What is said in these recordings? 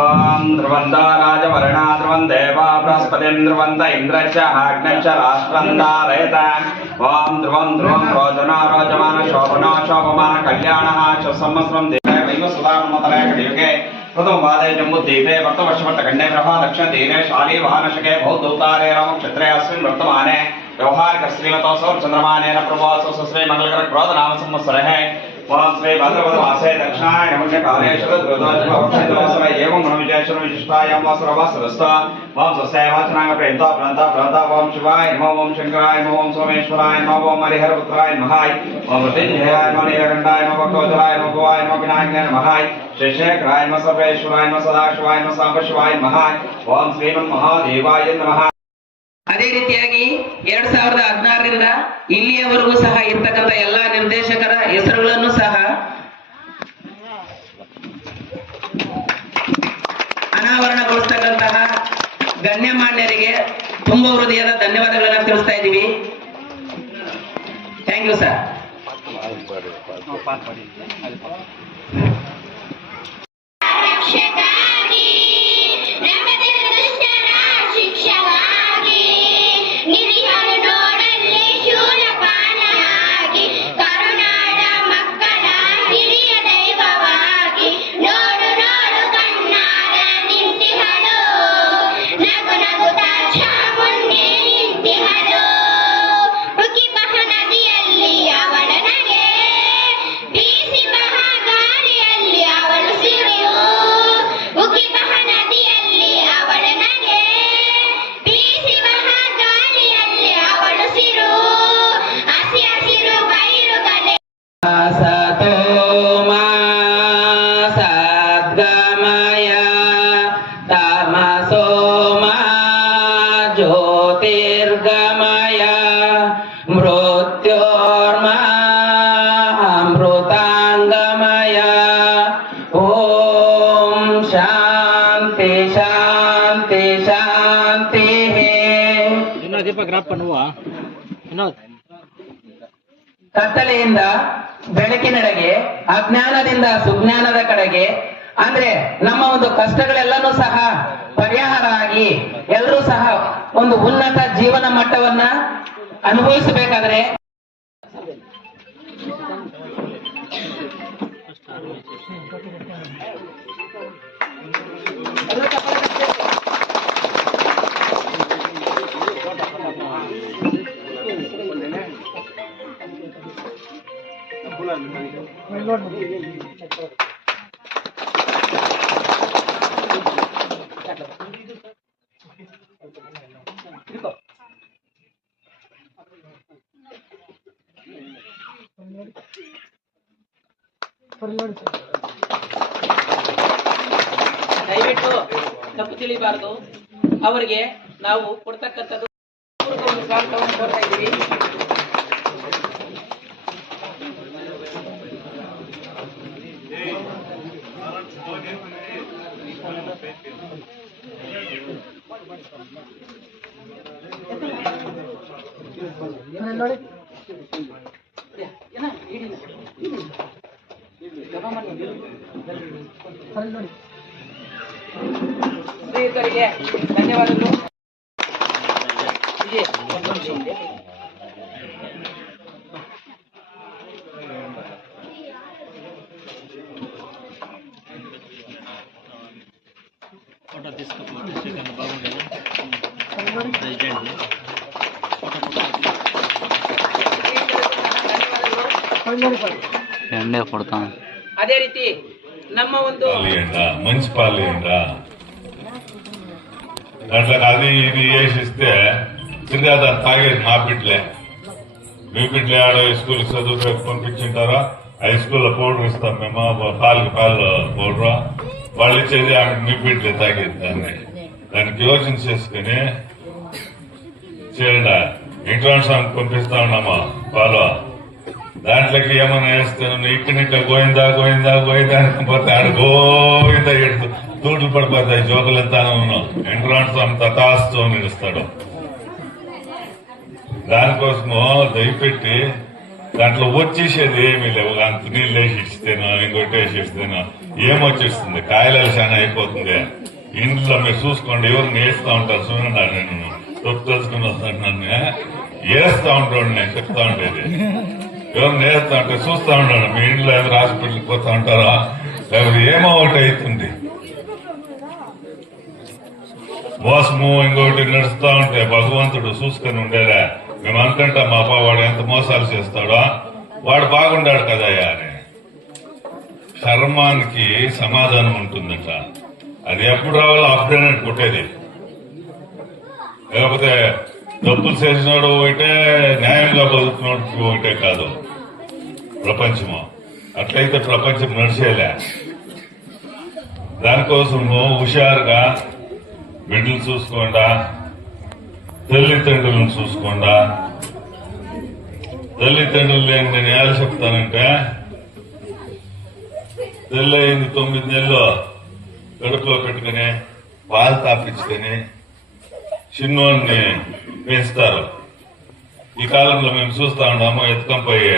ओम ध्रुवंत राजवर्णा ध्रुवं देवा बृहस्पतिं ध्रुवंत इंद्रश्च आग्नेश्च राष्ट्रं धारयत। ओम ध्रुवं ध्रुवं रोचना रोचमान शोभना शोभमान कल्याणः च संवत्सरं देवे वैवस्वतामतरे कलियुगे प्रथम वादे जम्बुद्वीपे वर्तवर्षवर्तखण्डे ब्रह्मा दक्षिण तीरे शाली वाहनशके बौद्धौतारे रामक्षेत्रे अस्मिन् वर्तमाने व्यवहारिक श्रीमतो सौरचंद्रमानेन प्रभोत्सव सुश्री मंगलकर क्रोध नाम संवत्सरः। ओम श्री भाद्रपद मासे दक्षिणायन पुण्यकाले शरदृतोत्सव एवं गुणविजयेश्वर विशिष्टायां वासरवासरस्त। ओम स्वस्ति वाचनांग प्रेंता प्रणता प्रणता ओम शिवाय नमो ओम शंकराय नमो ओम सोमेश्वराय नमो ओम हरिहरपुत्राय नमः। ओम मृत्युंजयाय नमो नीलकंठाय नमो भक्तोदराय नमो भवाय नमो विनायकाय नमः। शेषेकराय नमः सर्वेश्वराय नमः सदाशिवाय नमः सांबशिवाय नमः। ओम श्रीमन्महादेवाय नमः। ಅದೇ ರೀತಿಯಾಗಿ 2016ರಿಂದ ಇಲ್ಲಿಯವರೆಗೂ ಸಹ ಇರ್ತಕ್ಕಂಥ ಎಲ್ಲಾ ನಿರ್ದೇಶಕರ ಹೆಸರುಗಳನ್ನು ಸಹ ಅನಾವರಣಗೊಳಿಸತಕ್ಕಂತಹ ಗಣ್ಯಮಾನ್ಯರಿಗೆ ತುಂಬ ಹೃದಯದ ಧನ್ಯವಾದಗಳನ್ನು ತಿಳಿಸ್ತಾ ಇದ್ದೀವಿ. Thank you sir. ಜ್ಯೋತಿರ್ಗಮಯ ಮೃತ್ಯೋರ್ಮಾ ಅಮೃತಾಂಗಮಯ. ಓಂ ಶಾಂತಿ ಶಾಂತಿ ಶಾಂತಿ. ಕತ್ತಲೆಯಿಂದ ಬೆಳಕಿನೆಡೆಗೆ, ಅಜ್ಞಾನದಿಂದ ಸುಜ್ಞಾನದ ಕಡೆಗೆ, ಅಂದ್ರೆ ನಮ್ಮ ಒಂದು ಕಷ್ಟಗಳೆಲ್ಲನೂ ಸಹ ಪರಿಹಾರ ಆಗಿ ಎಲ್ಲರೂ ಸಹ ಒಂದು ಉನ್ನತ ಜೀವನ ಮಟ್ಟವನ್ನ ಅನುಭವಿಸಬೇಕಾದ್ರೆ ದಯವಿಟ್ಟು ತಪ್ಪು ತಿಳಿಬಾರದು. ಅವರಿಗೆ ನಾವು ಕೊಡ್ತಕ್ಕಂಥದ್ದು ಸ್ವಾಗತವನ್ನು ಕೊಡ್ತಾ ಇದ್ದೀವಿ. ಸ್ನೇಹಿತರಿಗೆ ಧನ್ಯವಾದಗಳು. అదే రీతి నమ్మ ಒಂದು మున్సిపాలిటీ దాంట్లో అది ఇది వేసిస్తే తిరిగి తాగేది మా బిడ్డలే, మీ బిడ్డలే ఆడ స్కూల్కి చదువు పంపించింటారా, హై స్కూల్లో పౌడర్ ఇస్తాం మేము, పాలు పౌడర్ వాళ్ళు ఇచ్చేది మీ బిడ్డలే తాగేది. దానికి యోచన చేసుకుని చేయండి. ఇంట్రాన్స్ పంపిస్తా ఉన్నామా పాలు, దాంట్లోకి ఏమైనా వేస్తాను ఇక్కడ గోయిందా గోయిందా గోయిందా అనుకోపోతే ఆడ గోయిందా ఎడుతూ తూట్లు పడిపోతాయి, జోకులంతానే ఉన్నాం. ఎంట్రాన్స్ అంత తాస్తూ నిలుస్తాడు. దానికోసము దయపెట్టి దాంట్లో వచ్చేసేది ఏమీ లేవు. అంత నీళ్ళు వేసి ఇస్తేనో ఇంకోటి వేసి ఇస్తేనో ఏమొచ్చేస్తుంది, కాయలు చాలా అయిపోతుంది. ఇంట్లో మీరు చూసుకోండి, ఎవరిని వేస్తా ఉంటారు చూడండి. నేను తప్పు తెలుసుకుని వస్తాను, నన్ను వేస్తా ఉంటాడు. నేను చెప్తా ఉండేది ఎవరిని వేస్తా ఉంటే చూస్తా ఉంటాను. మీ ఇంట్లో ఏదో హాస్పిటల్కి పోతా ఉంటారా, లేకపోతే ఏమో ఒకటి అవుతుంది. మోసము ఇంకొకటి నడుస్తా ఉంటే భగవంతుడు చూసుకొని ఉండేలా. మేము అనుకుంటాం మా అప్ప వాడు ఎంత మోసాలు చేస్తాడో, వాడు బాగుండాడు కదయ్యా అని. కర్మానికి సమాధానం ఉంటుందట. అది ఎప్పుడు రావాలో అప్పుడేనే కొట్టేది. లేకపోతే తప్పులు చేసినాడు ఒకటే, న్యాయంగా బతుకున్నాడు ఒకటే కాదు ప్రపంచము. అట్లయితే ప్రపంచం నడిచేలే. దానికోసము హుషారుగా బిడ్డలు చూసుకోండా, తల్లిదండ్రులను చూసుకోండా. తల్లిదండ్రులు లేని నేను ఎలా చెప్తానంటే, తెల్లయింది 9 నెలలు కడుపులో పెట్టుకుని పాలు తాపించుకొని చిన్నోన్ని పెంచుతారు. ఈ కాలంలో మేము చూస్తా ఉన్నాము, ఎత్తుకొని పోయి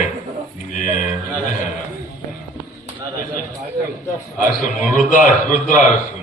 ఆశ్రమం వృద్ధాశ్రమం